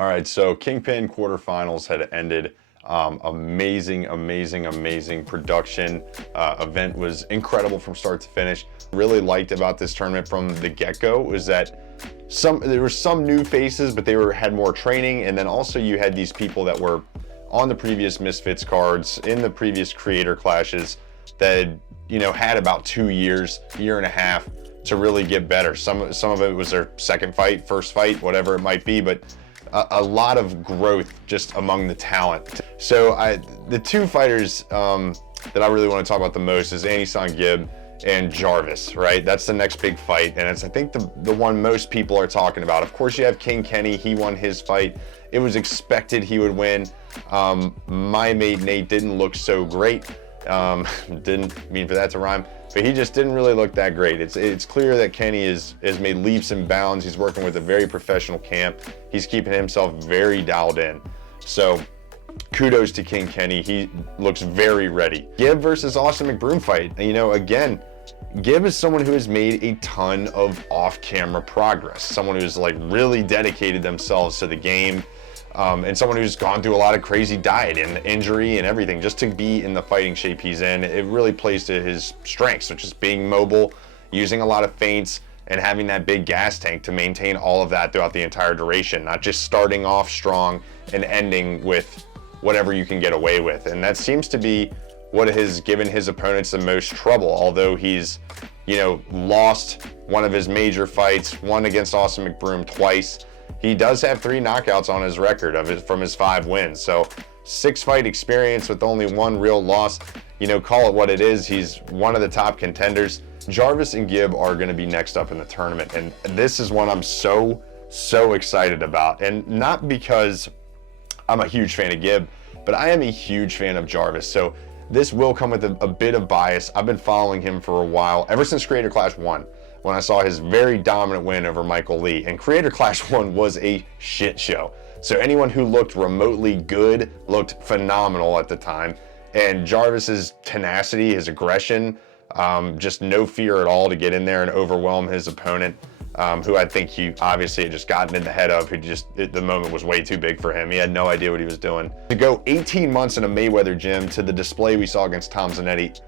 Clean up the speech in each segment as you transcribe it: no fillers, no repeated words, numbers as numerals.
All right, so Kingpin quarterfinals had ended. Amazing production. Event was incredible from start to finish. Really liked about this tournament from the get-go was that there were some new faces, but had more training, and then also you had these people that were on the previous Misfits cards in the previous creator clashes that had about 2 years, year and a half to really get better. Some of it was their second fight, first fight, whatever it might be, but a lot of growth just among the talent. So the two fighters that I really want to talk about the most is Andy Gibb and Jarvis, right? That's the next big fight, and it's I think the one most people are talking about. Of course, you have King Kenny. He won his fight. It was expected he would win. My mate Nate didn't look so great. Didn't mean for that to rhyme, but he just didn't really look that great. It's clear that Kenny has made leaps and bounds. He's working with a very professional camp. He's keeping himself very dialed in. So kudos to King Kenny. He looks very ready. Gibb versus Austin McBroom fight. Again, Gibb is someone who has made a ton of off-camera progress. Someone who's like really dedicated themselves to the game. And someone who's gone through a lot of crazy diet and injury and everything just to be in the fighting shape he's in. It really plays to his strengths, which is being mobile, using a lot of feints, and having that big gas tank to maintain all of that throughout the entire duration, not just starting off strong and ending with whatever you can get away with. And that seems to be what has given his opponents the most trouble, although he's, lost one of his major fights, one against Austin McBroom twice. He does have 3 knockouts on his record from his 5 wins. So 6 fight experience with only 1 real loss. Call it what it is. He's one of the top contenders. Jarvis and Gibb are going to be next up in the tournament. And this is one I'm so excited about. And not because I'm a huge fan of Gibb, but I am a huge fan of Jarvis. So this will come with a bit of bias. I've been following him for a while, ever since Creator Clash 1. When I saw his very dominant win over Michael Lee. And Creator Clash 1 was a shit show. So anyone who looked remotely good looked phenomenal at the time. And Jarvis's tenacity, his aggression, just no fear at all to get in there and overwhelm his opponent, who I think he obviously had just gotten in the head of, the moment was way too big for him. He had no idea what he was doing. To go 18 months in a Mayweather gym to the display we saw against Tom Zanetti,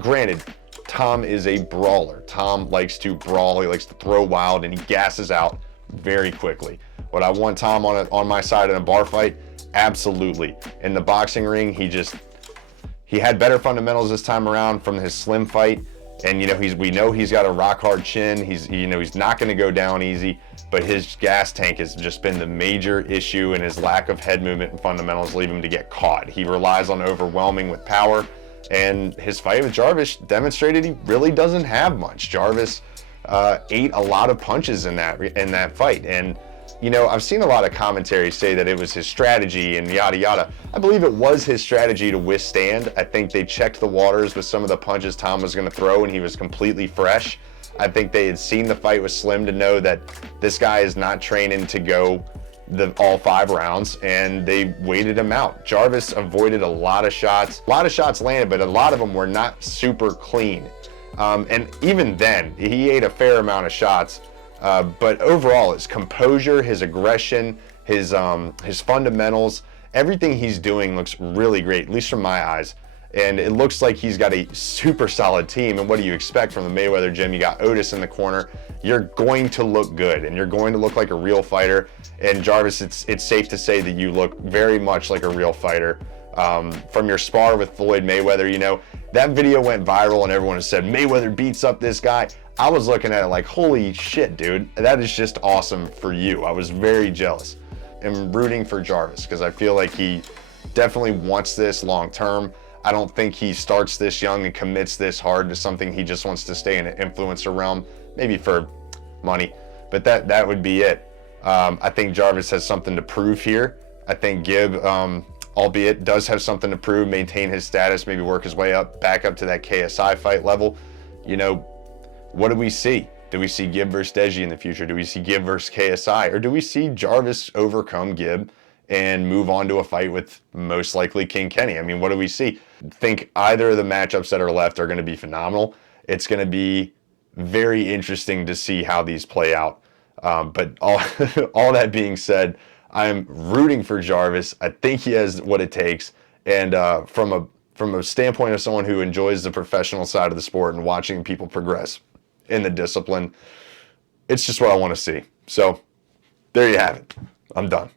granted, Tom is a brawler. Tom likes to brawl, he likes to throw wild, and he gasses out very quickly. Would I want Tom on my side in a bar fight? Absolutely. In the boxing ring, he had better fundamentals this time around from his Slim fight, and we know he's got a rock hard chin. He's not going to go down easy, but his gas tank has just been the major issue, and his lack of head movement and fundamentals leave him to get caught. He relies on overwhelming with power. And his fight with Jarvis demonstrated he really doesn't have much. Jarvis ate a lot of punches in that fight. And, I've seen a lot of commentary say that it was his strategy and yada yada. I believe it was his strategy to withstand. I think they checked the waters with some of the punches Tom was going to throw, and he was completely fresh. I think they had seen the fight with Slim to know that this guy is not training to go all 5 rounds, and they waited him out. Jarvis avoided a lot of shots landed, but a lot of them were not super clean. And even then, he ate a fair amount of shots. But overall, his composure, his aggression, his fundamentals, everything he's doing looks really great, at least from my eyes. And it looks like he's got a super solid team. And what do you expect from the Mayweather gym? You got Otis in the corner. You're going to look good, and you're going to look like a real fighter. And Jarvis, it's safe to say that you look very much like a real fighter. From your spar with Floyd Mayweather, that video went viral, and everyone has said, Mayweather beats up this guy. I was looking at it like, holy shit, dude. That is just awesome for you. I was very jealous. I'm rooting for Jarvis because I feel like he definitely wants this long term. I don't think he starts this young and commits this hard to something. He just wants to stay in an influencer realm, maybe for money, but that would be it. I think Jarvis has something to prove here. I think Gibb, albeit does have something to prove, maintain his status, maybe work his way back up to that KSI fight level. What do we see? Do we see Gibb versus Deji in the future? Do we see Gibb versus KSI? Or do we see Jarvis overcome Gibb and move on to a fight with most likely King Kenny? I mean, what do we see? I think either of the matchups that are left are going to be phenomenal. It's going to be very interesting to see how these play out. But all that being said, I am rooting for Jarvis. I think he has what it takes. And from a standpoint of someone who enjoys the professional side of the sport and watching people progress in the discipline, it's just what I want to see. So there you have it. I'm done.